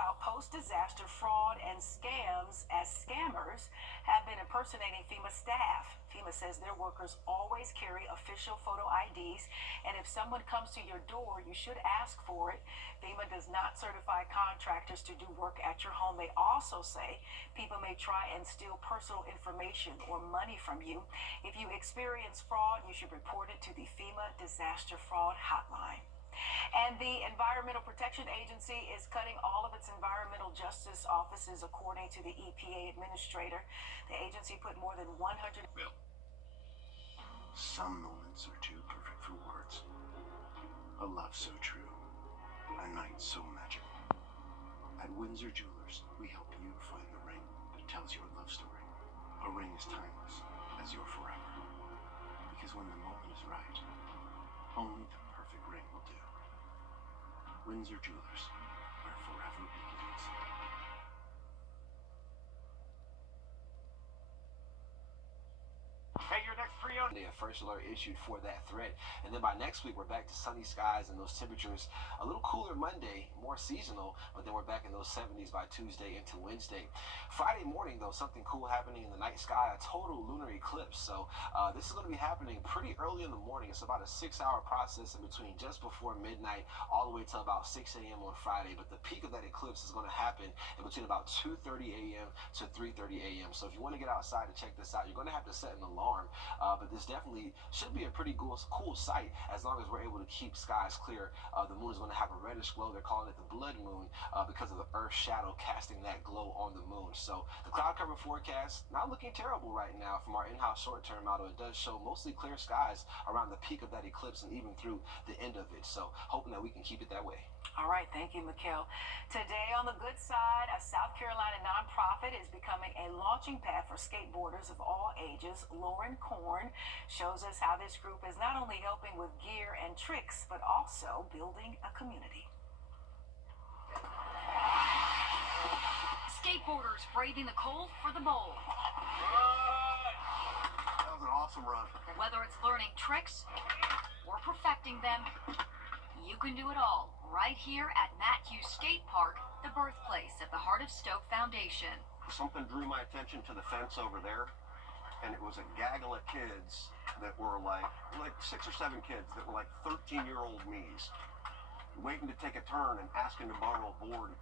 about post-disaster fraud and scams as scammers have been impersonating FEMA staff. FEMA says their workers always carry official photo IDs, and if someone comes to your door, you should ask for it. FEMA does not certify contractors to do work at your home. They also say people may try and steal personal information or money from you. If you experience fraud, you should report it to the FEMA Disaster Fraud Hotline. And the Environmental Protection Agency is cutting all of its environmental justice offices, according to the EPA administrator. The agency put more than 100... Bill. Some moments are too perfect for words. A love so true. A night so magical. At Windsor Jewelers, we help you find the ring that tells your love story. A ring as timeless as your forever. Because when the moment is right, only the perfect ring will do. Windsor Jewelers, where forever begins. Hey, your next pre-owned. A first alert issued for that threat. And then by next week, we're back to sunny skies and those temperatures a little cooler Monday, more seasonal, but then we're back in those 70s by Tuesday into Wednesday. Friday morning, though, something cool happening in the night sky, a total lunar eclipse. So this is going to be happening pretty early in the morning. It's about a 6-hour process in between just before midnight all the way till about 6 a.m. on Friday. But the peak of that eclipse is going to happen in between about 2:30 a.m. to 3:30 a.m. So if you want to get outside to check this out, you're going to have to set an alarm. But this definitely should be a pretty cool sight as long as we're able to keep skies clear. The moon is going to have a reddish glow. They're calling it the blood moon because of the Earth's shadow casting that glow on the moon. So the cloud cover forecast not looking terrible right now from our in-house short-term model. It does show mostly clear skies around the peak of that eclipse and even through the end of it. So hoping that we can keep it that way. All right, thank you, Mikhail. Today on the good side, a South Carolina nonprofit is becoming a launching pad for skateboarders of all ages. Lauren Korn shows us how this group is not only helping with gear and tricks, but also building a community. Skateboarders braving the cold for the bowl. That was an awesome run. Whether it's learning tricks or perfecting them, you can do it all right here at Matt Hughes Skate Park, the birthplace of the Heart of Stoke Foundation. Something drew my attention to the fence over there, and it was a gaggle of kids that were like 6 or 7 kids that were like 13-year-old me's, waiting to take a turn and asking to borrow a board.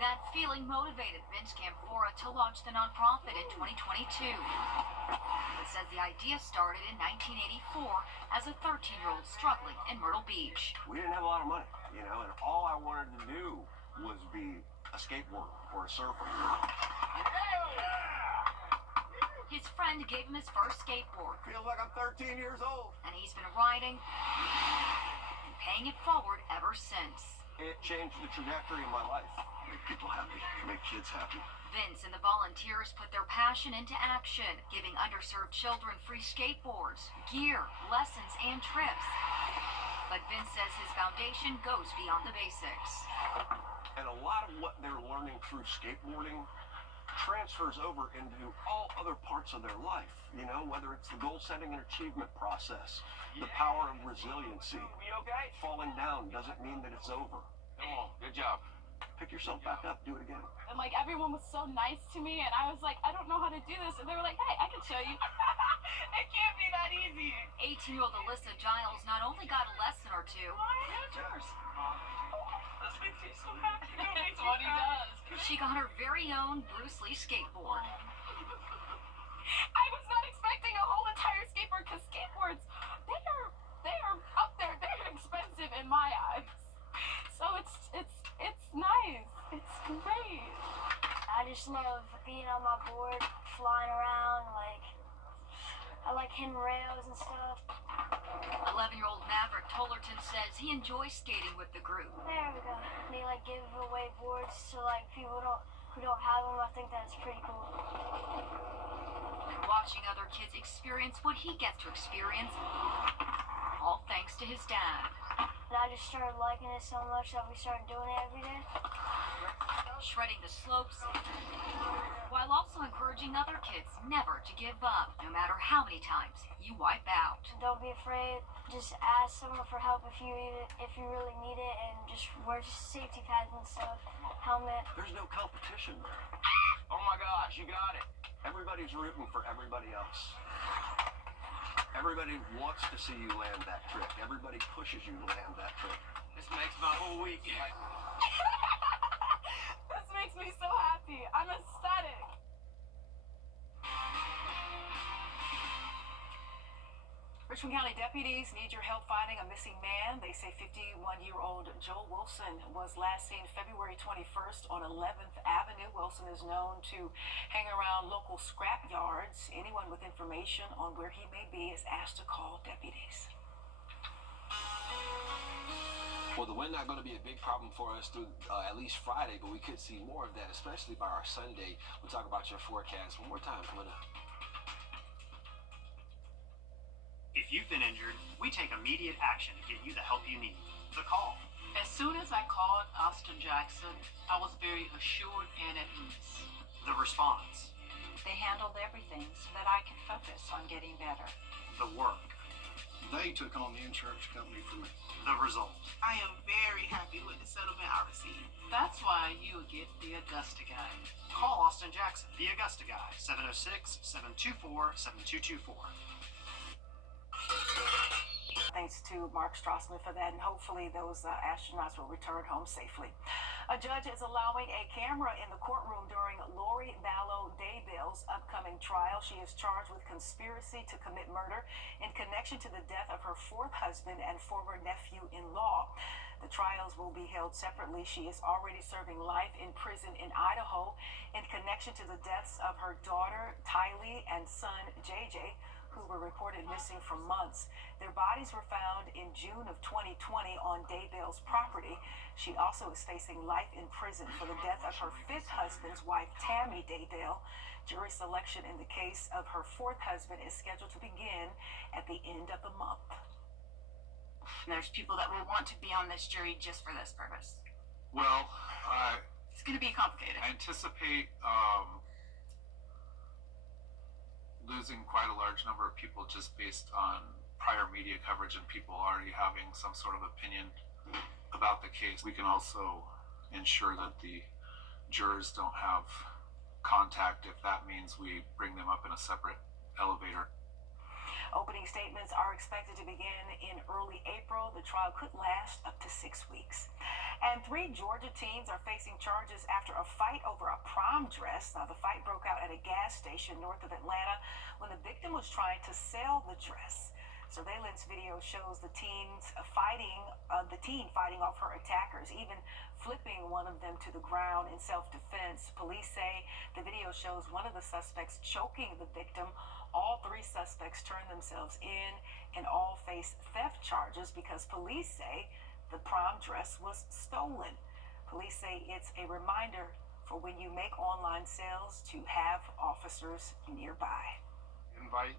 That feeling motivated Vince Camphora to launch the nonprofit in 2022. It says the idea started in 1984 as a 13-year-old struggling in Myrtle Beach. We didn't have a lot of money, you know, and all I wanted to do was be a skateboarder or a surfer. His friend gave him his first skateboard. Feels like I'm 13 years old. And he's been riding and paying it forward ever since. It changed the trajectory of my life. Make people happy, make kids happy. Vince and the volunteers put their passion into action, giving underserved children free skateboards, gear, lessons, and trips. But Vince says his foundation goes beyond the basics. And a lot of what they're learning through skateboarding transfers over into all other parts of their life, you know, whether it's the goal setting and achievement process, the power of resiliency. You okay? Falling down doesn't mean that it's over. Come on, good job. Pick yourself back up, do it again. And like everyone was so nice to me, and I was like, I don't know how to do this, and they were like, hey, I can show you. It can't be that easy. 18-year-old Alyssa Giles not only got a lesson or two, It's yours. This makes me so happy. It's what he does. she got her very own Bruce Lee skateboard. I was not expecting a whole entire skateboard, because skateboards, they are up there. They're expensive in my eyes. So it's nice. It's great. I just love being on my board, flying around, I like hitting rails and stuff. 11-year-old Maverick Tollerton says he enjoys skating with the group. There we go. They give away boards to people who don't have them. I think that's pretty cool. And watching other kids experience what he gets to experience, all thanks to his dad. And I just started liking it so much that we started doing it every day. Shredding the slopes, while also encouraging other kids never to give up, no matter how many times you wipe out. Don't be afraid. Just ask someone for help if you really need it, and just wear safety pads and stuff, helmet. There's no competition there. Oh my gosh, you got it. Everybody's rooting for everybody else. Everybody wants to see you land that trick. Everybody pushes you to land that trick. This makes my whole week. This makes me so happy. I'm ecstatic. Richmond County deputies need your help finding a missing man. They say 51-year-old Joel Wilson was last seen February 21st on 11th Avenue. Wilson is known to hang around local scrap yards. Anyone with information on where he may be is asked to call deputies. Well, the wind not going to be a big problem for us through at least Friday, but we could see more of that, especially by our Sunday. We'll talk about your forecast one more time coming up. If you've been injured, we take immediate action to get you the help you need. The call. As soon as I called Austin Jackson, I was very assured and at ease. The response. They handled everything so that I could focus on getting better. The work. They took on the insurance company for me. The result. I am very happy with the settlement I received. That's why you will get the Augusta Guy. Call Austin Jackson, the Augusta Guy, 706-724-7224. Thanks to Mark Strassman for that, and hopefully those astronauts will return home safely. A judge is allowing a camera in the courtroom during Lori Vallow Daybell's upcoming trial. She is charged with conspiracy to commit murder in connection to the death of her fourth husband and former nephew-in-law. The trials will be held separately. She is already serving life in prison in Idaho in connection to the deaths of her daughter, Tylee, and son, JJ, who were reported missing for months. Their bodies were found in June of 2020 on Daybell's property. She also is facing life in prison for the death of her fifth husband's wife, Tammy Daybell. Jury selection in the case of her fourth husband is scheduled to begin at the end of the month. There's people that will want to be on this jury just for this purpose. Well, It's going to be complicated. I anticipate losing quite a large number of people just based on prior media coverage and people already having some sort of opinion about the case. We can also ensure that the jurors don't have contact if that means we bring them up in a separate elevator. Opening statements are expected to begin in early April. The trial could last up to 6 weeks. And 3 Georgia teens are facing charges after a fight over a prom dress. Now, the fight broke out at a gas station north of Atlanta when the victim was trying to sell the dress. Surveillance video shows the teen fighting off her attackers, even flipping one of them to the ground in self-defense. Police say the video shows one of the suspects choking the victim. All 3 suspects turned themselves in and all face theft charges because police say the prom dress was stolen. Police say it's a reminder for when you make online sales to have officers nearby. Invite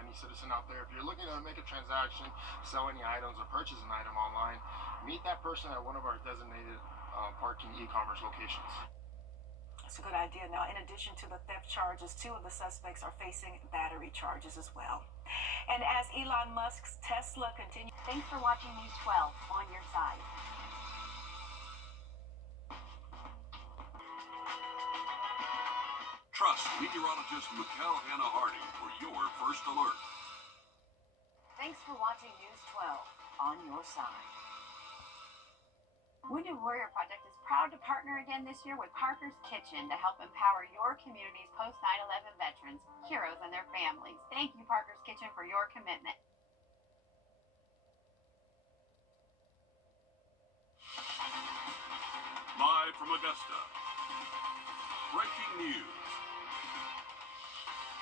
any citizen out there, if you're looking to make a transaction, sell any items, or purchase an item online, meet that person at one of our designated parking e-commerce locations. That's a good idea. Now, in addition to the theft charges, 2 of the suspects are facing battery charges as well. And as Elon Musk's Tesla continues... Thanks for watching News 12 on your side. Trust meteorologist Mikkel Hannah Harding for your first alert. Thanks for watching News 12 on your side. Wounded Warrior Project is proud to partner again this year with Parker's Kitchen to help empower your community's post 9/11 veterans, heroes, and their families. Thank you, Parker's Kitchen, for your commitment. Live from Augusta. Breaking news.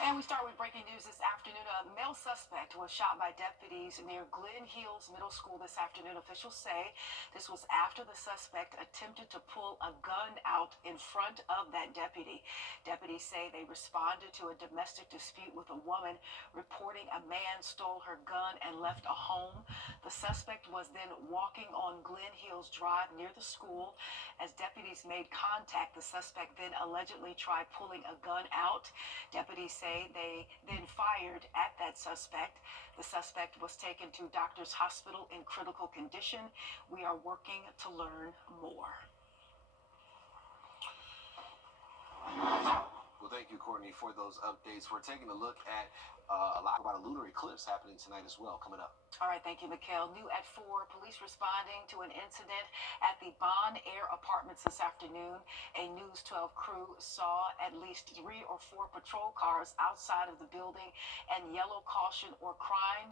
And we start with breaking news this afternoon. A male suspect was shot by deputies near Glen Hills Middle School this afternoon. Officials say this was after the suspect attempted to pull a gun out in front of that deputy. Deputies say they responded to a domestic dispute with a woman reporting a man stole her gun and left a home. The suspect was then walking on Glen Hills Drive near the school. As deputies made contact, the suspect then allegedly tried pulling a gun out. Deputies say they then fired at that suspect. The suspect was taken to Doctors Hospital in critical condition. We are working to learn more. Well, thank you, Courtney, for those updates. We're taking a look at a lot about a lunar eclipse happening tonight as well, coming up. All right, thank you, Mikhail. New at 4, police responding to an incident at the Bon Air Apartments this afternoon. A News 12 crew saw at least 3 or 4 patrol cars outside of the building and yellow caution or crime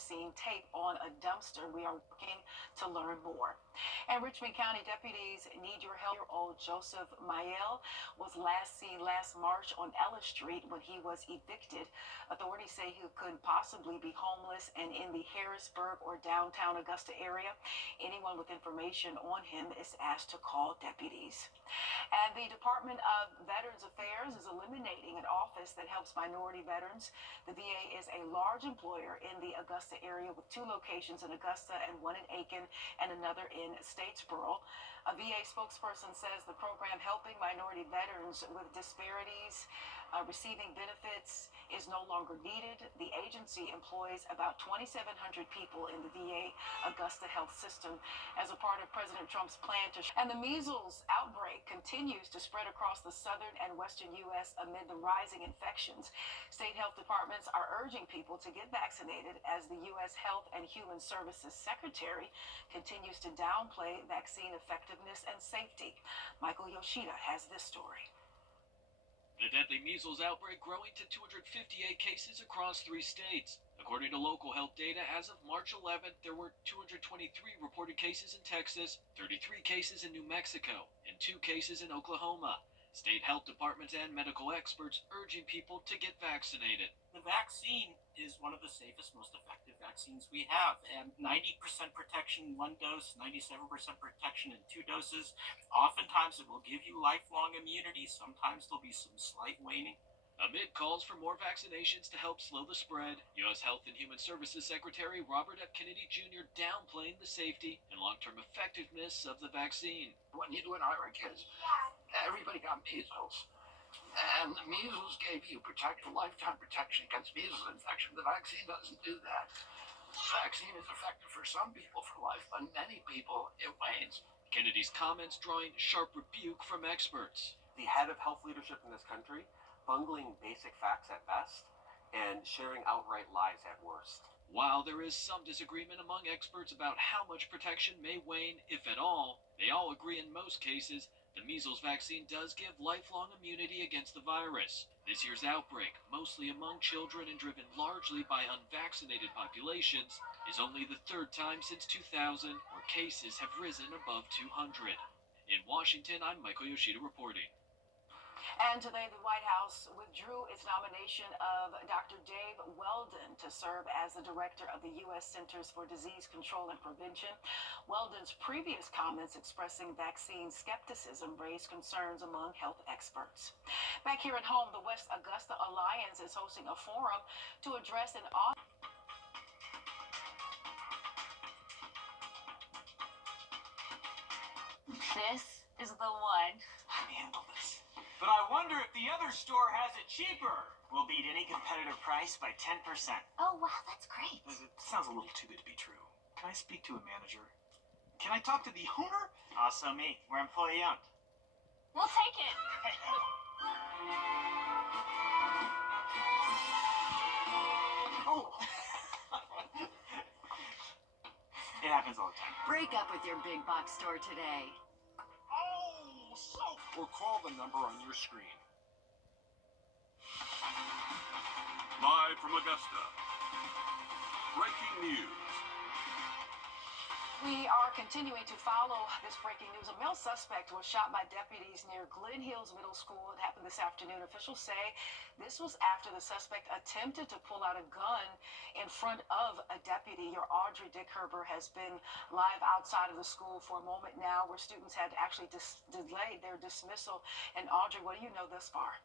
scene tape on a dumpster. We are working to learn more. And Richmond County deputies need your help. Old Joseph Mael was last seen last March on Ellis Street when he was evicted. Authorities say he could possibly be homeless and in the Harrisburg or downtown Augusta area. Anyone with information on him is asked to call deputies. And the Department of Veterans Affairs is eliminating an office that helps minority veterans. The VA is a large employer in the Augusta area with 2 locations in Augusta and 1 in Aiken and another in Statesboro. A VA spokesperson says the program helping minority veterans with disparities receiving benefits is no longer needed. The agency employs about 2,700 people in the VA Augusta health system as a part of President Trump's plan to. And the measles outbreak continues to spread across the southern and western U.S. amid the rising infections. State health departments are urging people to get vaccinated as the U.S. Health and Human Services Secretary continues to downplay vaccine effectiveness and safety. Michael Yoshida has this story. The deadly measles outbreak growing to 258 cases across 3 states. According to local health data, as of March 11th, there were 223 reported cases in Texas, 33 cases in New Mexico, and 2 cases in Oklahoma. State health departments and medical experts urging people to get vaccinated. The vaccine is one of the safest, most effective vaccines we have. And 90% protection in 1 dose, 97% protection in 2 doses. Oftentimes it will give you lifelong immunity. Sometimes there'll be some slight waning. Amid calls for more vaccinations to help slow the spread, U.S. Health and Human Services Secretary Robert F. Kennedy Jr. downplaying the safety and long-term effectiveness of the vaccine. When you do an IRA kids, everybody got measles. And the measles gave you lifetime protection against measles infection. The vaccine doesn't do that. The vaccine is effective for some people for life, but many people, it wanes. Kennedy's comments drawing sharp rebuke from experts. The head of health leadership in this country, bungling basic facts at best and sharing outright lies at worst. While there is some disagreement among experts about how much protection may wane, if at all, they all agree in most cases the measles vaccine does give lifelong immunity against the virus. This year's outbreak, mostly among children and driven largely by unvaccinated populations, is only the 3rd time since 2000 where cases have risen above 200. In Washington, I'm Michael Yoshida reporting. And today, the White House withdrew its nomination of Dr. Dave Weldon to serve as the director of the U.S. Centers for Disease Control and Prevention. Weldon's previous comments expressing vaccine skepticism raised concerns among health experts. Back here at home, the West Augusta Alliance is hosting a forum to address an This is the one. I can handle this. But I wonder if the other store has it cheaper. We'll beat any competitive price by 10%. Oh, wow, that's great. It sounds a little too good to be true. Can I speak to a manager? Can I talk to the owner? Also me. We're employee owned. We'll take it. Oh. It happens all the time. Break up with your big box store today. Or call the number on your screen. Live from Augusta. Breaking news. We are continuing to follow this breaking news. A male suspect was shot by deputies near Glen Hills Middle School. It happened this afternoon. Officials say this was after the suspect attempted to pull out a gun in front of a deputy. Your Audrey Dickherber has been live outside of the school for a moment now, where students had actually delayed their dismissal. And Audrey, what do you know thus far?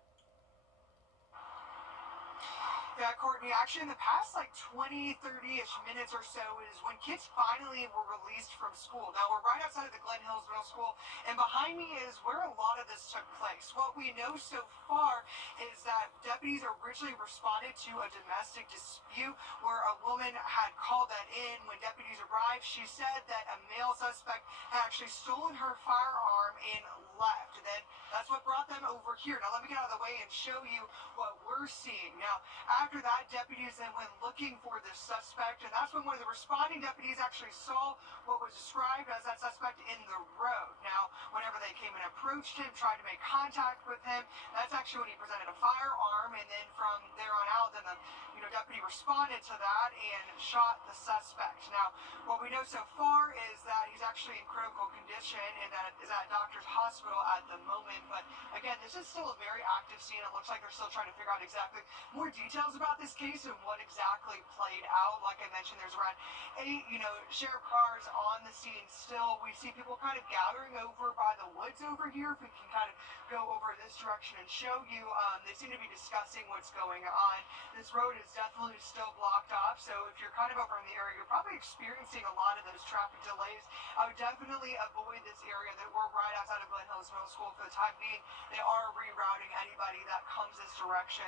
Yeah, Courtney, actually in the past 20-30-ish minutes or so is when kids finally were released from school. Now we're right outside of the Glen Hills Middle School, and behind me is where a lot of this took place. What we know so far is that deputies originally responded to a domestic dispute where a woman had called that in. When deputies arrived, she said that a male suspect had actually stolen her firearm and left. And then that's what brought them over here. Now let me get out of the way and show you what we're seeing. Now, after that, deputies then went looking for this suspect, and that's when one of the responding deputies actually saw what was described as that suspect in the road. Now, whenever they came and approached him, tried to make contact with him, that's actually when he presented a firearm, and then from there on out, then the deputy responded to that and shot the suspect. Now, what we know so far is that he's actually in critical condition and that is at a doctor's hospital at the moment. But again, this is still a very active scene. It looks like they're still trying to figure out exactly more details about this case and what exactly played out. Like I mentioned, there's around 8, sheriff cars on the scene still. We see people kind of gathering over by the woods over here. If we can kind of go over this direction and show you, they seem to be discussing what's going on. This road is definitely still blocked off, so if you're kind of over in the area, you're probably experiencing a lot of those traffic delays. I would definitely avoid this area. That we're right outside of Glen Hills Middle School for the time being. They are rerouting anybody that comes this direction,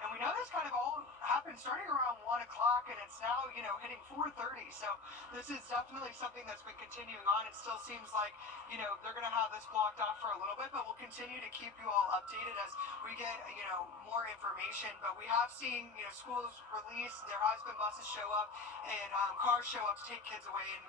and we know this kind of all happened starting around 1 o'clock, and it's now hitting 4:30. So this is definitely something that's been continuing on. It still seems like they're going to have this blocked off for a little bit, but we'll continue to keep you all updated as we get more information. But we have seen schools release. There has been buses show up and cars show up to take kids away, and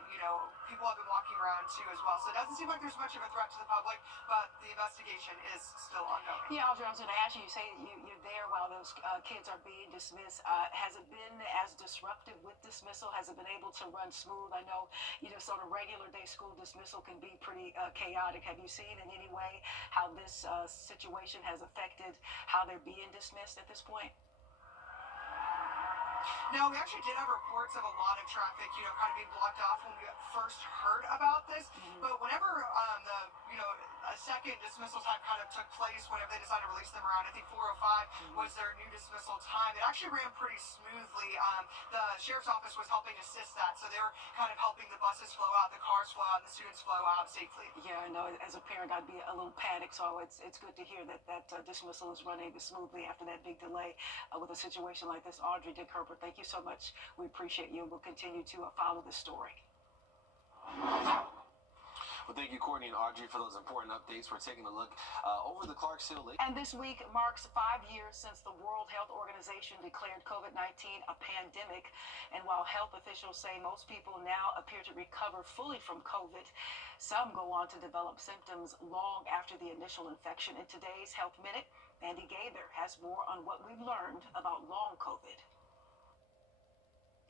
people have been walking around too as well. So it doesn't seem like there's much of a threat to the public, but the investigation is still ongoing. Yeah, Audrey, I was going to ask you. You say you're there while those kids are being dismissed. Has it been as disruptive with dismissal? Has it been able to run smooth? I know sort of regular day school dismissal can be pretty chaotic. Have you seen in any way how this situation has affected how they're being dismissed at this point? No, we actually did have reports of a lot of traffic, kind of being blocked off when we first heard about this. But whenever a second dismissal time kind of took place, whenever they decided to release them around, I think 4:05 was their new dismissal time. It actually ran pretty smoothly. The sheriff's office was helping assist that, so they were kind of helping the buses flow out, the cars flow out, and the students flow out safely. Yeah, I know. As a parent, I'd be a little panicked, so it's good to hear that dismissal is running smoothly after that big delay with a situation like this. Audrey Dickherber, thank you so much. We appreciate you. We'll continue to follow this story. Well, thank you, Courtney and Audrey, for those important updates. We're taking a look over the Clarksville Lake. And this week marks 5 years since the World Health Organization declared COVID-19 a pandemic. And while health officials say most people now appear to recover fully from COVID, some go on to develop symptoms long after the initial infection. In today's Health Minute, Andy Gaither has more on what we've learned about long COVID.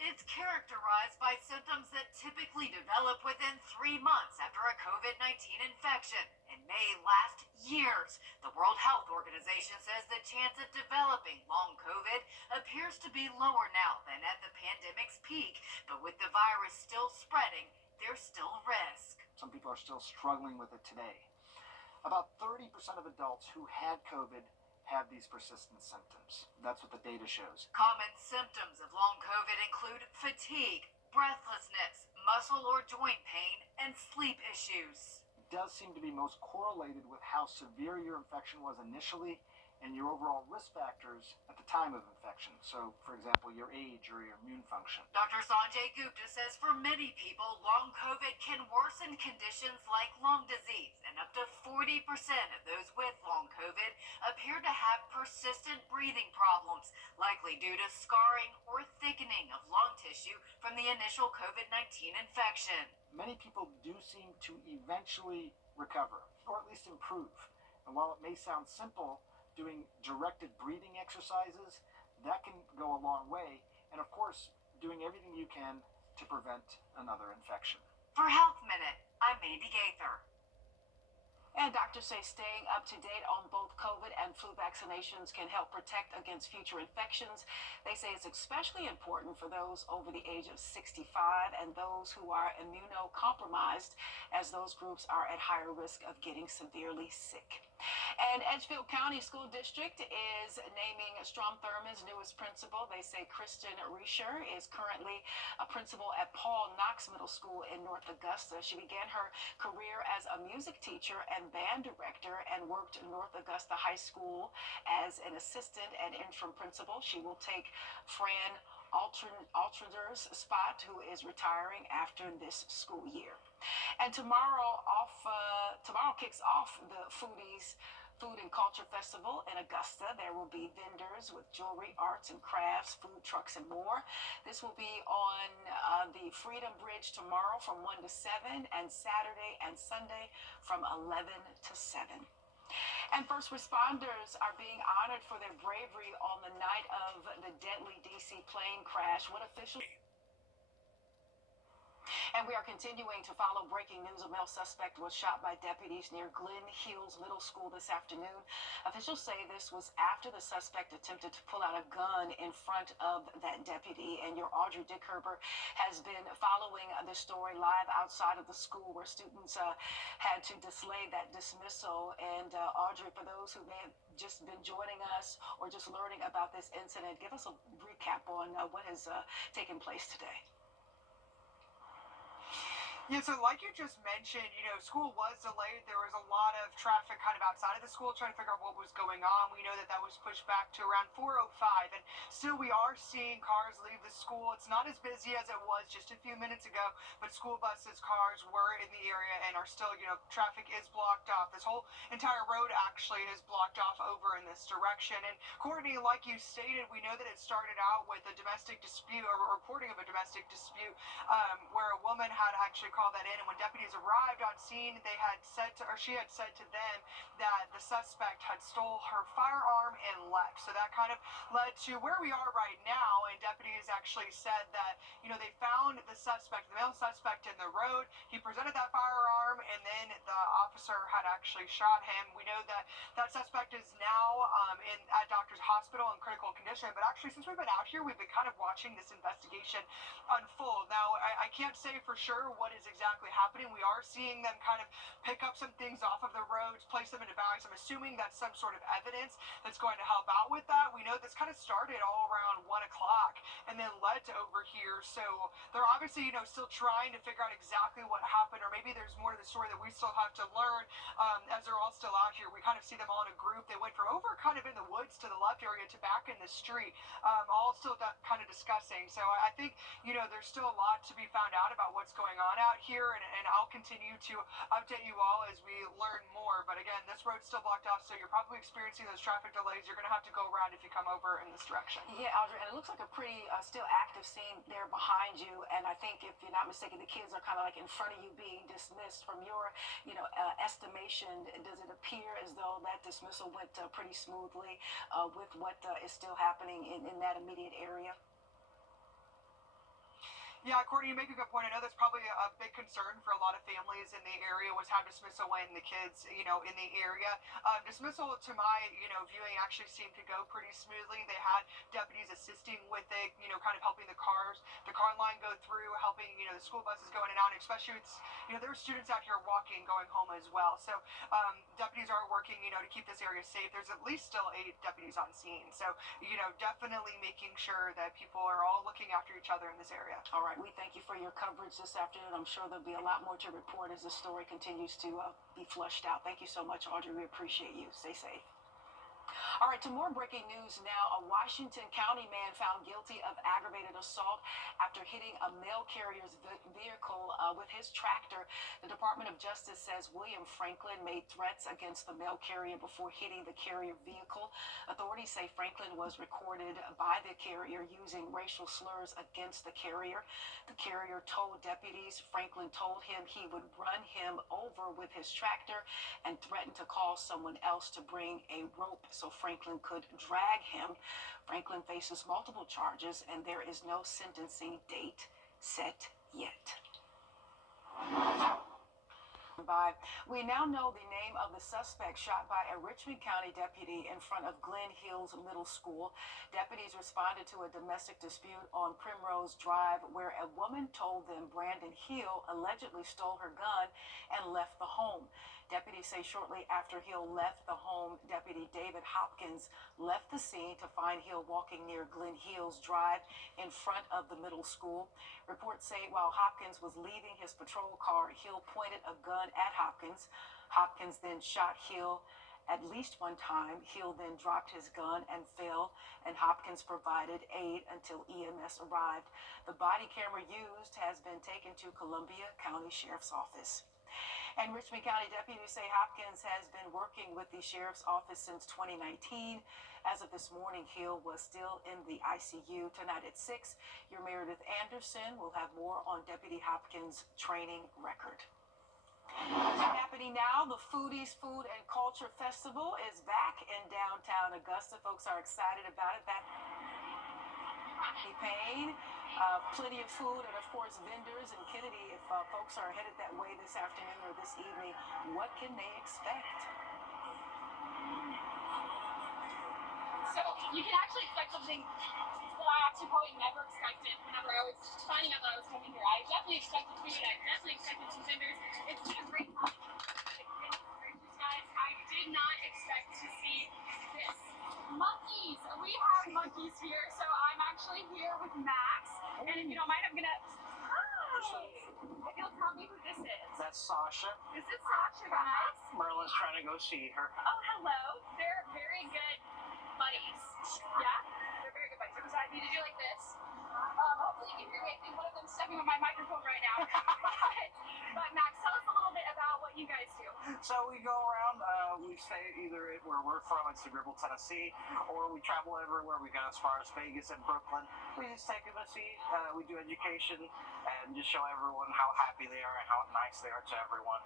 It's characterized by symptoms that typically develop within 3 months after a COVID-19 infection and may last years. The World Health Organization says the chance of developing long COVID appears to be lower now than at the pandemic's peak, but with the virus still spreading, there's still risk. Some people are still struggling with it today. About 30% of adults who had COVID have these persistent symptoms. That's what the data shows. Common symptoms of long COVID include fatigue, breathlessness, muscle or joint pain, and sleep issues. It does seem to be most correlated with how severe your infection was initially and your overall risk factors at the time of infection. So, for example, your age or your immune function. Dr. Sanjay Gupta says for many people, long COVID can worsen conditions like lung disease, and up to 40% of those with long COVID appear to have persistent breathing problems, likely due to scarring or thickening of lung tissue from the initial COVID-19 infection. Many people do seem to eventually recover, or at least improve. And while it may sound simple, doing directed breathing exercises, that can go a long way. And of course, doing everything you can to prevent another infection. For Health Minute, I'm Mandy Gaither. And doctors say staying up to date on both COVID and flu vaccinations can help protect against future infections. They say it's especially important for those over the age of 65 and those who are immunocompromised, as those groups are at higher risk of getting severely sick. And Edgefield County School District is naming Strom Thurmond's newest principal. They say Kristen Reischer is currently a principal at Paul Knox Middle School in North Augusta. She began her career as a music teacher and band director and worked at North Augusta High School as an assistant and interim principal. She will take Fran Altrader's spot, who is retiring after this school year. And tomorrow kicks off the Food and Culture Festival in Augusta. There will be vendors with jewelry, arts and crafts, food trucks, and more. This will be on the Freedom Bridge tomorrow from 1 to 7, and Saturday and Sunday from 11 to 7. And first responders are being honored for their bravery on the night of the deadly D.C. plane crash. What officials... And we are continuing to follow breaking news. A male suspect was shot by deputies near Glen Hills Middle School this afternoon. Officials say this was after the suspect attempted to pull out a gun in front of that deputy. And your Audrey Dickherber has been following this story live outside of the school, where students had to delay that dismissal. And Audrey, for those who may have just been joining us or just learning about this incident, give us a recap on what has taken place today. Yeah, so like you just mentioned, school was delayed. There was a lot of traffic kind of outside of the school trying to figure out what was going on. We know that that was pushed back to around 4:05, and still we are seeing cars leave the school. It's not as busy as it was just a few minutes ago, but school buses, cars were in the area and are still, traffic is blocked off. This whole entire road actually is blocked off over in this direction. And Courtney, like you stated, we know that it started out with a domestic dispute, or a reporting of a domestic dispute, where a woman had actually called that in, and when deputies arrived on scene, she had said to them that the suspect had stole her firearm and left. So that kind of led to where we are right now, and deputies actually said that, they found the male suspect in the road. He presented that firearm, and then the officer had actually shot him. We know that that suspect is now at Doctor's Hospital in critical condition, but actually since we've been out here, we've been kind of watching this investigation unfold. Now, I can't say for sure what is exactly happening. We are seeing them kind of pick up some things off of the roads, place them into bags. I'm assuming that's some sort of evidence that's going to help out with that. We know this kind of started all around 1 o'clock and then led to over here. So they're obviously, still trying to figure out exactly what happened, or maybe there's more to the story that we still have to learn as they're all still out here. We kind of see them all in a group. They went from over kind of in the woods to the left area to back in the street, all still kind of discussing. So I think, there's still a lot to be found out about what's going on out here, and I'll continue to update you all as we learn more. But again, this road's still blocked off, so you're probably experiencing those traffic delays. You're going to have to go around if you come over in this direction. Yeah, Audrey, and it looks like a pretty still active scene there behind you. And I think, if you're not mistaken, the kids are kind of like in front of you being dismissed. From your, estimation, does it appear as though that dismissal went pretty smoothly with what is still happening in that immediate area? Yeah, Courtney, you make a good point. I know that's probably a big concern for a lot of families in the area, was how dismissal went and the kids, in the area. Dismissal, to my, viewing, actually seemed to go pretty smoothly. They had deputies assisting with it, kind of helping the car line go through, helping, the school buses go in and out, and especially there are students out here walking, going home as well. So deputies are working, to keep this area safe. There's at least still 8 deputies on scene. So, definitely making sure that people are all looking after each other in this area. All right. We thank you for your coverage this afternoon. I'm sure there'll be a lot more to report as the story continues to be flushed out. Thank you so much, Audrey. We appreciate you. Stay safe. All right, to more breaking news now. A Washington County man found guilty of aggravated assault after hitting a mail carrier's vehicle with his tractor. The Department of Justice says William Franklin made threats against the mail carrier before hitting the carrier vehicle. Authorities say Franklin was recorded by the carrier using racial slurs against the carrier. The carrier told deputies Franklin told him he would run him over with his tractor and threatened to call someone else to bring a rope so Franklin could drag him. Franklin faces multiple charges, and there is no sentencing date set yet. We now know the name of the suspect shot by a Richmond County deputy in front of Glen Hills Middle School. Deputies responded to a domestic dispute on Primrose Drive where a woman told them Brandon Hill allegedly stole her gun and left the home. Deputies say shortly after Hill left the home, Deputy David Hopkins left the scene to find Hill walking near Glen Hills Drive in front of the middle school. Reports say while Hopkins was leaving his patrol car, Hill pointed a gun at Hopkins. Hopkins then shot Hill at least one time. Hill then dropped his gun and fell, and Hopkins provided aid until EMS arrived. The body camera used has been taken to Columbia County Sheriff's Office. And Richmond County deputies say Hopkins has been working with the Sheriff's Office since 2019. As of this morning, Hill was still in the ICU. Tonight at 6, your Meredith Anderson will have more on Deputy Hopkins' training record. Happening now, the Foodies Food and Culture Festival is back in downtown Augusta. Folks are excited about it. That pain. Plenty of food and, of course, vendors. And Kennedy, if folks are headed that way this afternoon or this evening, what can they expect? So you can actually expect something that I actually probably never expected whenever I was finding out that I was coming here. I definitely expected food. I definitely expected some vendors. It's been a great time. Guys, I did not expect to see this. Monkeys. We have monkeys here, so I'm actually here with Max. And if you don't mind, I'm gonna. Hi! If you'll tell me who this is. That's Sasha. This is Sasha, guys. Merlin's trying to go see her. Oh, hello. They're very good buddies. Yeah? They're very good buddies. I'm sorry, did you like this? Hopefully you can hear me. I think one of them's stepping on my microphone right now. but Max, tell us a little bit about what you guys do. So we go around, we stay either where we're from, it's Gribble, Tennessee, or we travel everywhere. We go as far as Vegas and Brooklyn. We just take them to see, we do education and just show everyone how happy they are and how nice they are to everyone.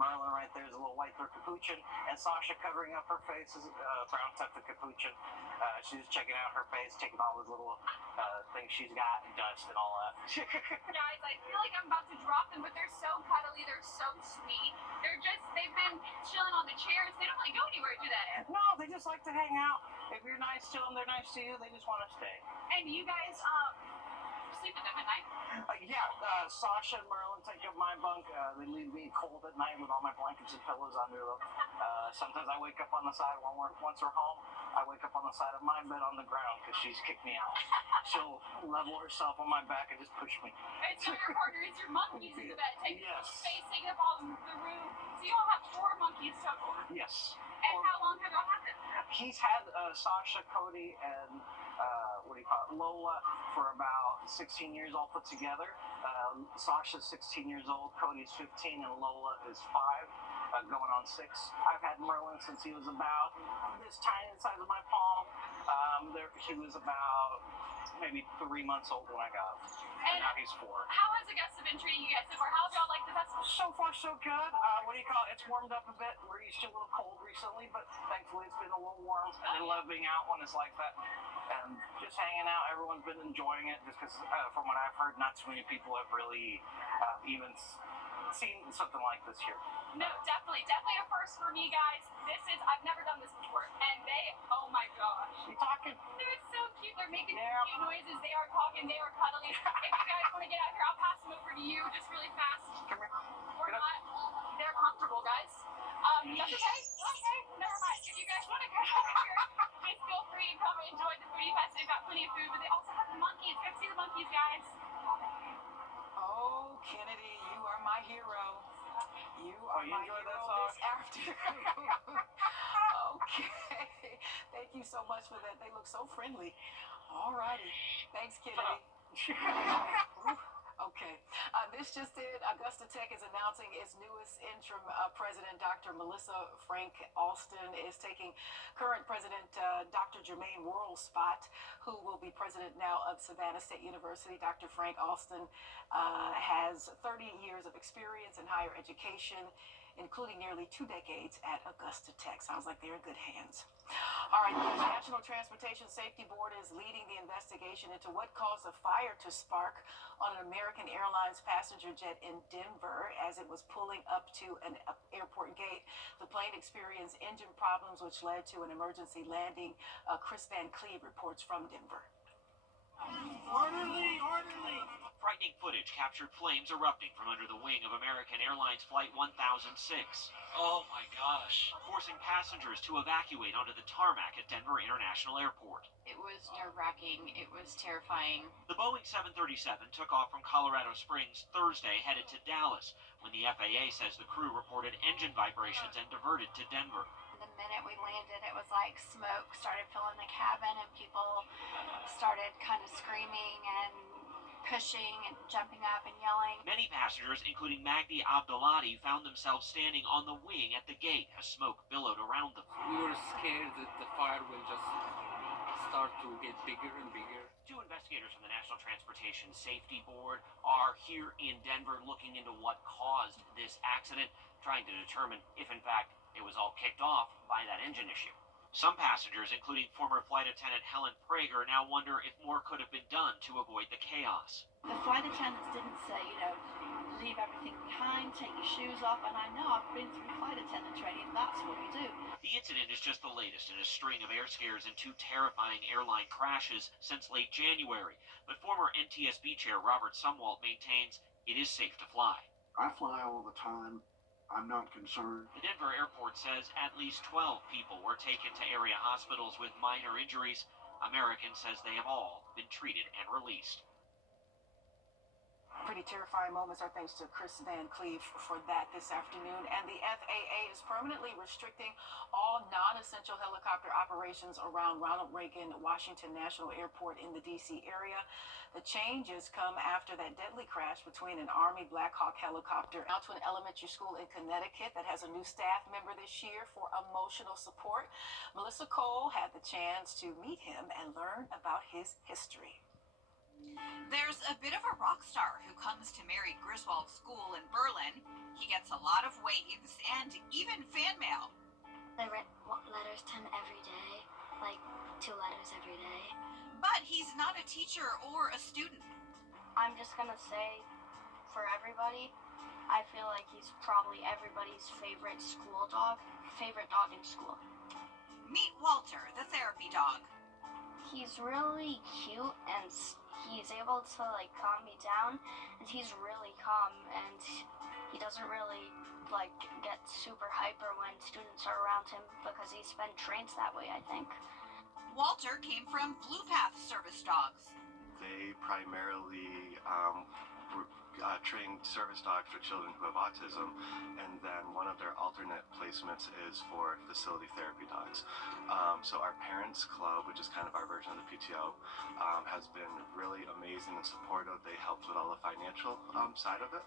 Merlin right there is a little white throat capuchin, and Sasha covering up her face is brown tufted capuchin. She's checking out her face, taking all those little things she's got and dust and all that. Guys, I feel like I'm about to drop them, but they're so cuddly, they're so sweet. They've been chilling on the chairs. They don't really go anywhere, do they? No, they just like to hang out. If you're nice to them, they're nice to you. They just want to stay. And you guys, sleep with them at night? Sasha and Merlin take up my bunk. They leave me cold at night with all my blankets and pillows under them. Sometimes I wake up on the side once we're home. I wake up on the side of my bed on the ground because she's kicked me out. She'll level herself on my back and just push me. It's not your partner, it's your monkeys in the bed. Taking Yes. up space, taking up all the room. So you all have 4 monkeys total. Yes. And how long have y'all had them? He's had Sasha, Cody, and Lola for about 16 years all put together. Sasha's 16 years old, Cody's 15, and Lola is 5, going on 6. I've had Merlin since he was about this tiny size of my palm. He was about maybe 3 months old when I got him. And now he's 4. How has Augusta been treating you guys so far? How have y'all liked the festival? So far, so good. It's warmed up a bit. We're used to a little cold recently, but thankfully it's been a little warm. And I love being out when it's like that. And just hanging out, everyone's been enjoying it just because, from what I've heard, not too many people have really even seen something like this here. No, definitely a first for me, guys. I've never done this before. And oh my gosh. You talking? They're so cute. They're making cute noises. They are talking. They are cuddling. If you guys want to get out here, I'll pass them over to you just really fast. Come here. Or not. They're comfortable, guys. That's okay. Okay, never mind. If you guys want to come over here, just feel free to come and enjoy the foodie fest. They've got plenty of food, but they also have the monkeys. Come see the monkeys, guys. Oh, Kennedy, you are my hero. You are my hero this afternoon. Okay. Thank you so much for that. They look so friendly. All righty. Thanks, Kennedy. Okay. This just in, Augusta Tech is announcing its newest interim president, Dr. Melissa Frank Alston, is taking current president Dr. Jermaine Worrell's spot, who will be president now of Savannah State University. Dr. Frank Alston has 30 years of experience in higher education including nearly 2 decades at Augusta Tech. Sounds like they're in good hands. All right, the National Transportation Safety Board is leading the investigation into what caused a fire to spark on an American Airlines passenger jet in Denver as it was pulling up to an airport gate. The plane experienced engine problems, which led to an emergency landing. Chris Van Cleve reports from Denver. Orderly, orderly! Frightening footage captured flames erupting from under the wing of American Airlines Flight 1006. Oh my gosh. Forcing passengers to evacuate onto the tarmac at Denver International Airport. It was nerve-wracking. It was terrifying. The Boeing 737 took off from Colorado Springs Thursday, headed to Dallas, when the FAA says the crew reported engine vibrations and diverted to Denver. The minute we landed, it was like smoke started filling the cabin and people started kind of screaming and pushing and jumping up and yelling. Many passengers, including Magdi Abdulati, found themselves standing on the wing at the gate as smoke billowed around them. We were scared that the fire will just start to get bigger and bigger. 2 investigators from the National Transportation Safety Board are here in Denver looking into what caused this accident, trying to determine if, in fact, it was all kicked off by that engine issue. Some passengers, including former flight attendant Helen Prager, now wonder if more could have been done to avoid the chaos. The flight attendants didn't say, leave everything behind, take your shoes off, and I know I've been through flight attendant training, that's what we do. The incident is just the latest in a string of air scares and 2 terrifying airline crashes since late January. But former NTSB chair Robert Sumwalt maintains it is safe to fly. I fly all the time. I'm not concerned. The Denver airport says at least 12 people were taken to area hospitals with minor injuries. American says they have all been treated and released. Pretty terrifying moments. Our thanks to Chris Van Cleve for that this afternoon. And the FAA is permanently restricting all non-essential helicopter operations around Ronald Reagan Washington National Airport in the D.C. area. The changes come after that deadly crash between an Army Black Hawk helicopter out to an elementary school in Connecticut that has a new staff member this year for emotional support. Melissa Cole had the chance to meet him and learn about his history. There's a bit of a rock star who comes to Mary Griswold School in Berlin. He gets a lot of waves and even fan mail. I write letters to him every day, like 2 letters every day. But he's not a teacher or a student. I'm just gonna say, for everybody, I feel like he's probably everybody's favorite dog in school. Meet Walter, the therapy dog. He's really cute and he's able to calm me down, and he's really calm, and he doesn't really get super hyper when students are around him because he's been trained that way, I think. Walter came from Blue Path service dogs. They primarily trained service dogs for children who have autism, and then one of their alternate placements is for facility therapy dogs. So our parents club, which is kind of our version of the PTO, has been really amazing and supportive. They helped with all the financial side of it.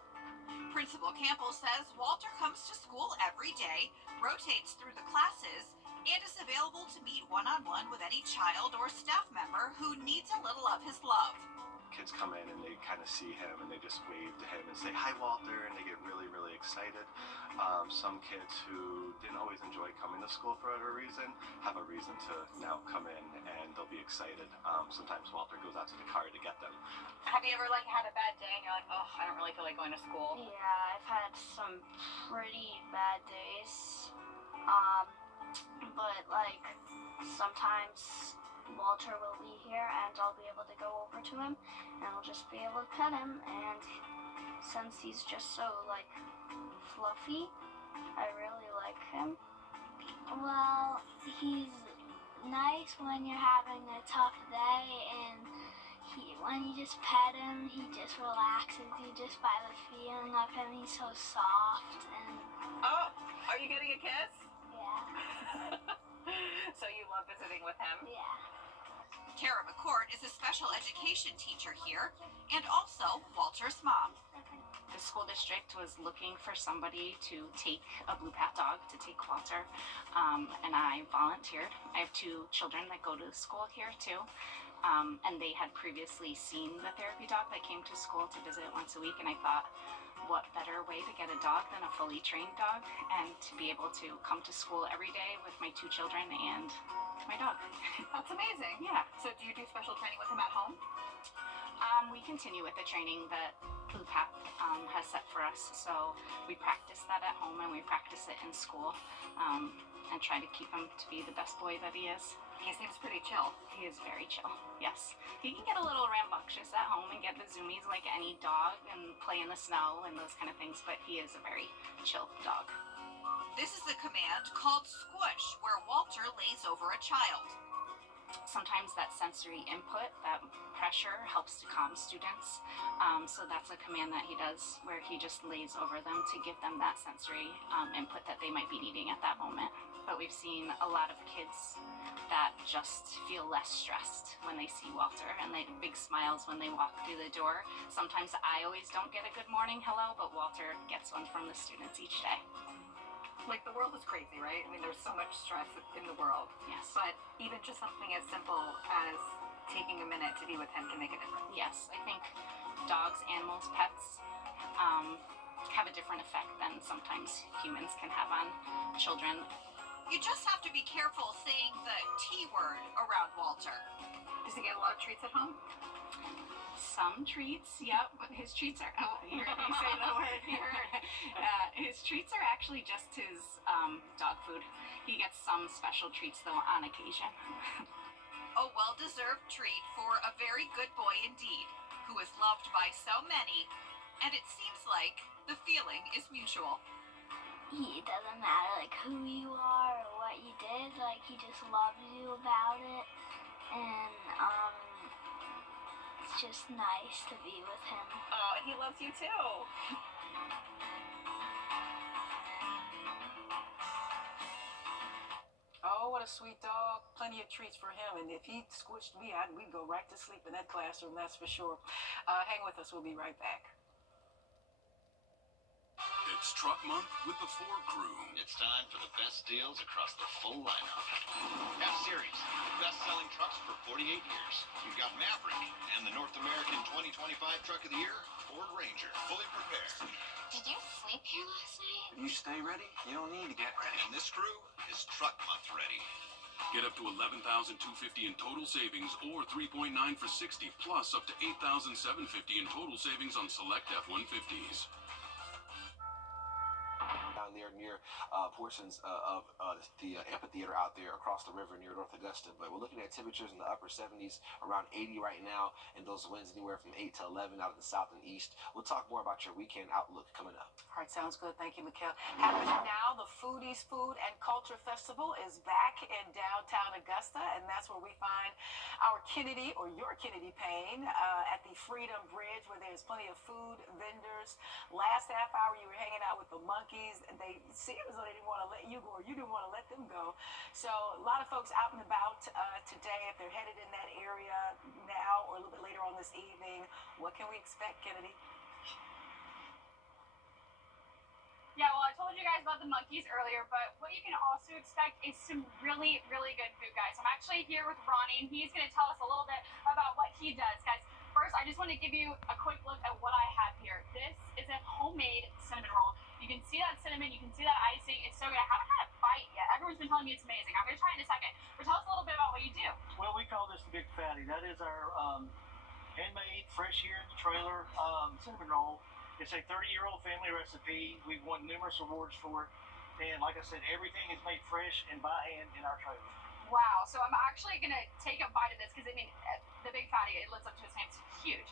Principal Campbell says Walter comes to school every day, rotates through the classes, and is available to meet one-on-one with any child or staff member who needs a little of his love. Kids come in and they kind of see him and they just wave to him and say, "Hi, Walter," and they get really, really excited. Some kids who didn't always enjoy coming to school for whatever reason have a reason to now come in and they'll be excited. Sometimes Walter goes out to the car to get them. Have you ever had a bad day and you're like, oh, I don't really feel like going to school? Yeah, I've had some pretty bad days. But sometimes Walter will be here and I'll be able to go over to him and I'll just be able to pet him, and since he's just so fluffy, I really like him. Well, he's nice when you're having a tough day, and when you just pet him, he just relaxes you just by the feeling of him. He's so soft and... Oh, are you getting a kiss? Yeah. So you love visiting with him? Yeah. Tara McCourt is a special education teacher here and also Walter's mom. The school district was looking for somebody to take a Blue Path dog, to take Walter, and I volunteered. I have 2 children that go to school here too, and they had previously seen the therapy dog that came to school to visit once a week, and I thought, what better way to get a dog than a fully trained dog, and to be able to come to school every day with my 2 children and my dog. That's amazing. Yeah. So do you do special training with him at home? We continue with the training that Blue Path has set for us. So we practice that at home and we practice it in school, and try to keep him to be the best boy that he is. He seems pretty chill. He is very chill, yes. He can get a little rambunctious at home and get the zoomies like any dog and play in the snow and those kind of things, but he is a very chill dog. This is a command called squish, where Walter lays over a child. Sometimes that sensory input, that pressure, helps to calm students. So that's a command that he does where he just lays over them to give them that sensory input that they might be needing at that moment. But we've seen a lot of kids that just feel less stressed when they see Walter, and they big smiles when they walk through the door. Sometimes I always don't get a good morning hello, but Walter gets one from the students each day. Like, the world is crazy, right? I mean, there's so much stress in the world. Yes. But even just something as simple as taking a minute to be with him can make a difference. Yes, I think dogs, animals, pets have a different effect than sometimes humans can have on children. You just have to be careful saying the T word around Walter. Does he get a lot of treats at home? Some treats, yep. His treats are, oh, you heard me say the word, you heard. His treats are actually just his dog food. He gets some special treats, though, on occasion. A well-deserved treat for a very good boy indeed, who is loved by so many, and it seems like the feeling is mutual. It doesn't matter, like, who you are or what you did, like, he just loves you about it, and, it's just nice to be with him. Oh, and he loves you too. Oh, what a sweet dog. Plenty of treats for him. And if he squished me, we'd go right to sleep in that classroom, that's for sure. Hang with us. We'll be right back. It's Truck Month with the Ford Crew. It's time for the best deals across the full lineup. F-Series, best-selling trucks for 48 years. We've got Maverick and the North American 2025 Truck of the Year, Ford Ranger, fully prepared. Did you sleep here last night? If you stay ready, you don't need to get ready. And this crew is Truck Month ready. Get up to $11,250 in total savings or 3.9 for 60, plus up to $8,750 in total savings on select F-150s. Down there near portions of the amphitheater out there across the river near North Augusta. But we're looking at temperatures in the upper 70s, around 80 right now, and those winds anywhere from 8 to 11 out of the south and east. We'll talk more about your weekend outlook coming up. All right, sounds good. Thank you, Mikkel. Happening now, the Foodies Food and Culture Festival is back in downtown Augusta, and that's where we find our Kennedy, or your Kennedy Payne, at the Freedom Bridge, where there's plenty of food vendors. Last half hour, you were hanging out with the monkeys. They seemed as though they didn't want to let you go, or you didn't want to let them go. So a lot of folks out and about today. If they're headed in that area now or a little bit later on this evening, what can we expect, Kennedy? Yeah, well, I told you guys about the monkeys earlier, but what you can also expect is some really, really good food, guys. I'm actually here with Ronnie, and he's going to tell us a little bit about what he does. Guys, first, I just want to give you a quick look at what I have here. This is a homemade cinnamon roll. You can see that cinnamon, you can see that icing. It's so good. I haven't had a bite yet. Everyone's been telling me it's amazing. I'm going to try it in a second. But tell us a little bit about what you do. Well, we call this the Big Fatty. That is our handmade, fresh here in the trailer cinnamon roll. It's a 30-year-old family recipe. We've won numerous awards for it. And like I said, everything is made fresh and by hand in our trailer. Wow. So I'm actually going to take a bite of this because, I mean, the Big Fatty, it lives up to its name. It's huge.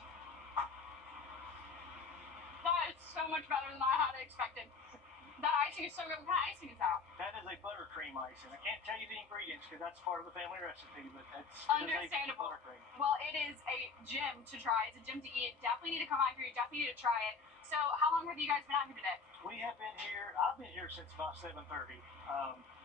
That is so much better than I had expected. That icing is so good. What kind of icing is that? That is a buttercream icing. I can't tell you the ingredients because that's part of the family recipe, but that's understandable. Buttercream. Well, it is a gem to try. It's a gem to eat. Definitely need to come out here. You definitely need to try it. So, how long have you guys been out here today? We have been here. I've been here since about 7:30.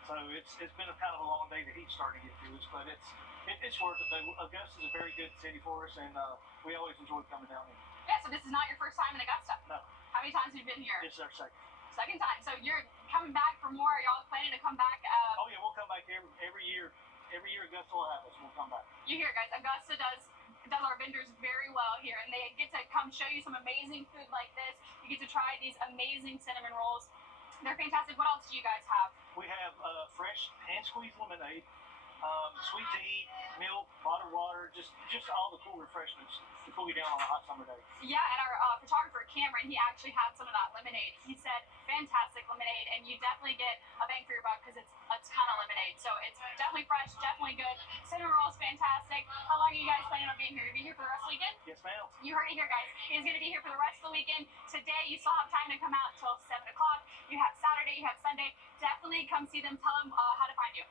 So it's been a kind of a long day. The heat's starting to get to us, but it's worth it. Augusta's a very good city for us, and we always enjoy coming down here. Yeah. So this is not your first time in Augusta. No. How many times have you been here? This is our second. Second time. So you're coming back for more. Are y'all planning to come back? Oh yeah, we'll come back every year. Every year Augusta will have us. We'll come back. You hear, guys? Augusta does does our vendors very well here, and they get to come show you some amazing food like this. You get to try these amazing cinnamon rolls. They're fantastic. What else do you guys have? We have fresh hand-squeezed lemonade, sweet tea, milk, bottled water, just all the cool refreshments to cool you down on a hot summer day. Yeah, and our photographer Cameron, he actually had some of that lemonade. He said fantastic lemonade, and you definitely get a bang for your buck because it's a ton of lemonade. So it's definitely fresh, definitely good. Cinnamon rolls, fantastic. How long are you guys planning on being here? You'll be here for the rest of the weekend? Yes, ma'am. You heard it here, guys. He's going to be here for the rest of the weekend. Today, you still have time to come out until 7 o'clock. You have Saturday, you have Sunday. Definitely come see them. Tell them how to find you.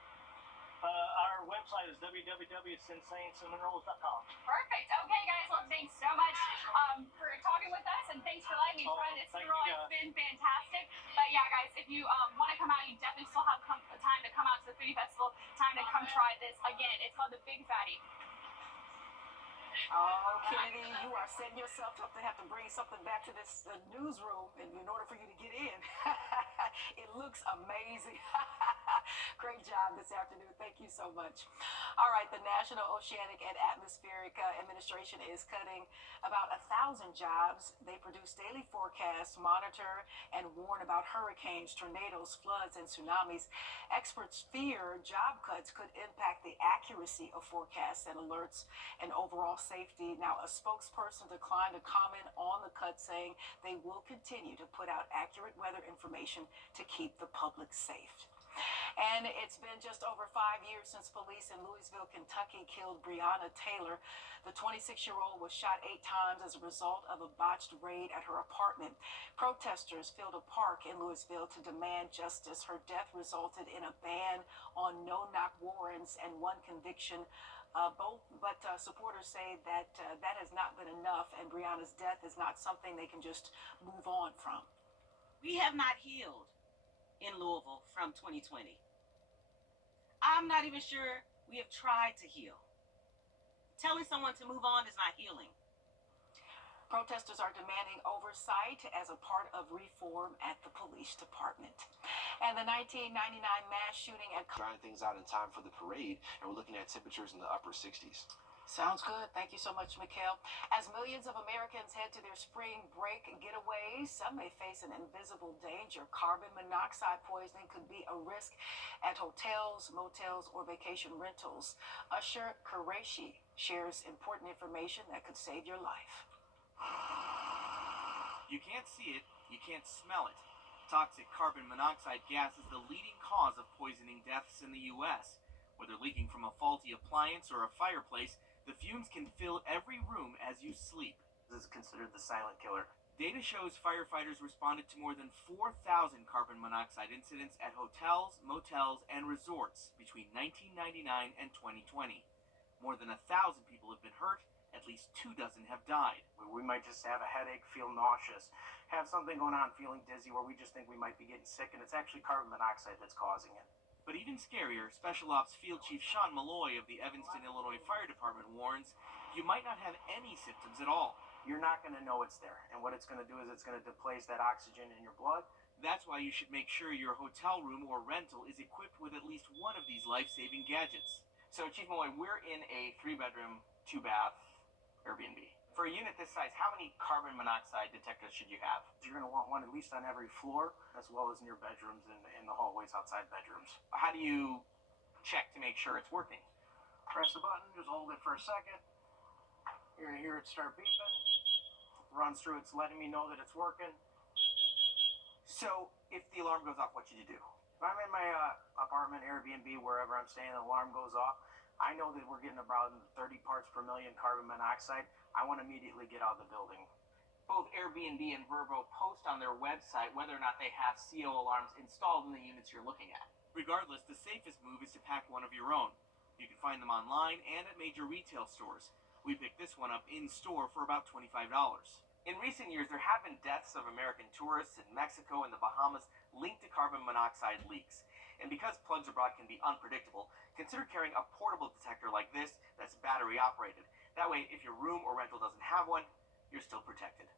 Our website is www.sinsanecinnamon.com. Perfect. Okay, guys. Well, thanks so much for talking with us, and thanks for letting me try this cinnamon roll. It's been fantastic. But yeah, guys, if you want to come out, you definitely still have time to come out to the foodie festival. Time to come try this again. It's called the Big Fatty. Oh, Kennedy, you are setting yourself up to have to bring something back to this newsroom in order for you to get in. It looks amazing. Great job this afternoon. Thank you so much. All right, the National Oceanic and Atmospheric Administration is cutting about 1,000 jobs. They produce daily forecasts, monitor, and warn about hurricanes, tornadoes, floods, and tsunamis. Experts fear job cuts could impact the accuracy of forecasts and alerts and overall safety. Now, a spokesperson declined to comment on the cut, saying they will continue to put out accurate weather information to keep the public safe. And it's been just over 5 years since police in Louisville, Kentucky killed Breonna Taylor. The 26-year-old was shot 8 times as a result of a botched raid at her apartment. Protesters filled a park in Louisville to demand justice. Her death resulted in a ban on no-knock warrants and 1 conviction. But supporters say that that has not been enough, and Breonna's death is not something they can just move on from. We have not healed in Louisville from 2020. I'm not even sure we have tried to heal. Telling someone to move on is not healing. Protesters are demanding oversight as a part of reform at the police department. And the 1999 mass shooting at... Drying things out in time for the parade, and we're looking at temperatures in the upper 60s. Sounds good. Thank you so much, Mikhail. As millions of Americans head to their spring break getaways, some may face an invisible danger. Carbon monoxide poisoning could be a risk at hotels, motels, or vacation rentals. Usher Qureshi shares important information that could save your life. You can't see it, you can't smell it. Toxic carbon monoxide gas is the leading cause of poisoning deaths in the U.S. Whether leaking from a faulty appliance or a fireplace, the fumes can fill every room as you sleep. This is considered the silent killer. Data shows firefighters responded to more than 4,000 carbon monoxide incidents at hotels, motels, and resorts between 1999 and 2020. More than 1,000 people have been hurt, at least 24 have died. We might just have a headache, feel nauseous, have something going on, feeling dizzy, where we just think we might be getting sick, and it's actually carbon monoxide that's causing it. But even scarier, Special Ops Field Chief Sean Malloy of the Evanston, Illinois Fire Department warns you might not have any symptoms at all. You're not going to know it's there, and what it's going to do is it's going to displace that oxygen in your blood. That's why you should make sure your hotel room or rental is equipped with at least one of these life-saving gadgets. So, Chief Malloy, we're in a 3-bedroom, 2-bath Airbnb. For a unit this size, how many carbon monoxide detectors should you have? You're going to want one at least on every floor, as well as in your bedrooms and in the hallways outside bedrooms. How do you check to make sure it's working? Press the button, just hold it for a second. You're going to hear it start beeping. Runs through, it's letting me know that it's working. So, if the alarm goes off, what should you do? If I'm in my apartment, Airbnb, wherever I'm staying, the alarm goes off, I know that we're getting about 30 parts per million carbon monoxide. I want to immediately get out of the building. Both Airbnb and Wrdw post on their website whether or not they have CO alarms installed in the units you're looking at. Regardless, the safest move is to pack one of your own. You can find them online and at major retail stores. We picked this one up in store for about $25. In recent years, there have been deaths of American tourists in Mexico and the Bahamas linked to carbon monoxide leaks. And because plugs abroad can be unpredictable, consider carrying a portable detector like this that's battery operated. That way, if your room or rental doesn't have one, you're still protected.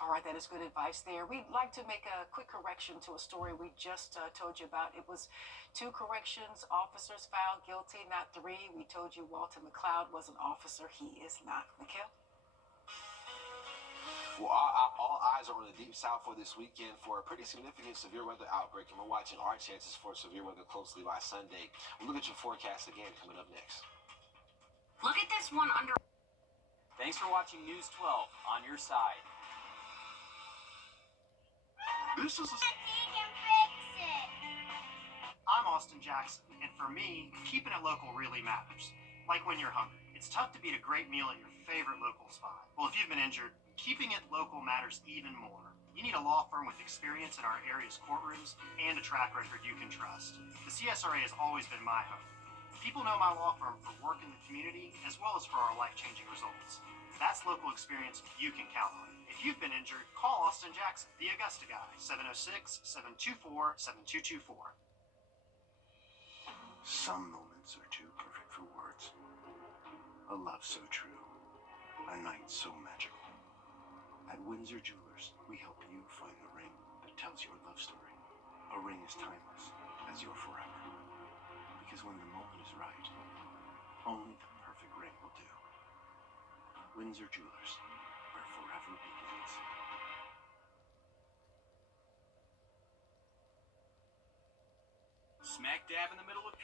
All right, that is good advice there. We'd like to make a quick correction to a story we just told you about. It was 2 corrections officers found guilty, not 3. We told you Walter McLeod was an officer. He is not. Mikhail? Well, all eyes are on the Deep South for this weekend for a pretty significant severe weather outbreak, and we're watching our chances for severe weather closely by Sunday. We'll look at your forecast again coming up next. Look at this one under... Thanks for watching News 12 on your side. This is I'm Austin Jackson, and for me, keeping it local really matters. Like when you're hungry. It's tough to beat a great meal at your favorite local spot. Well, if you've been injured, keeping it local matters even more. You need a law firm with experience in our area's courtrooms and a track record you can trust. The CSRA has always been my home. People know my law firm for work in the community as well as for our life-changing results. That's local experience you can count on. If you've been injured, call Austin Jackson, the Augusta guy, 706-724-7224. Some moments are too perfect for words. A love so true, a night so magical. At Wrdw, we help you find the ring that tells your love story. A ring as timeless as your forever. Because when the moment is right, only the perfect ring will do. Wrdw, where forever begins. Smack dab in the middle of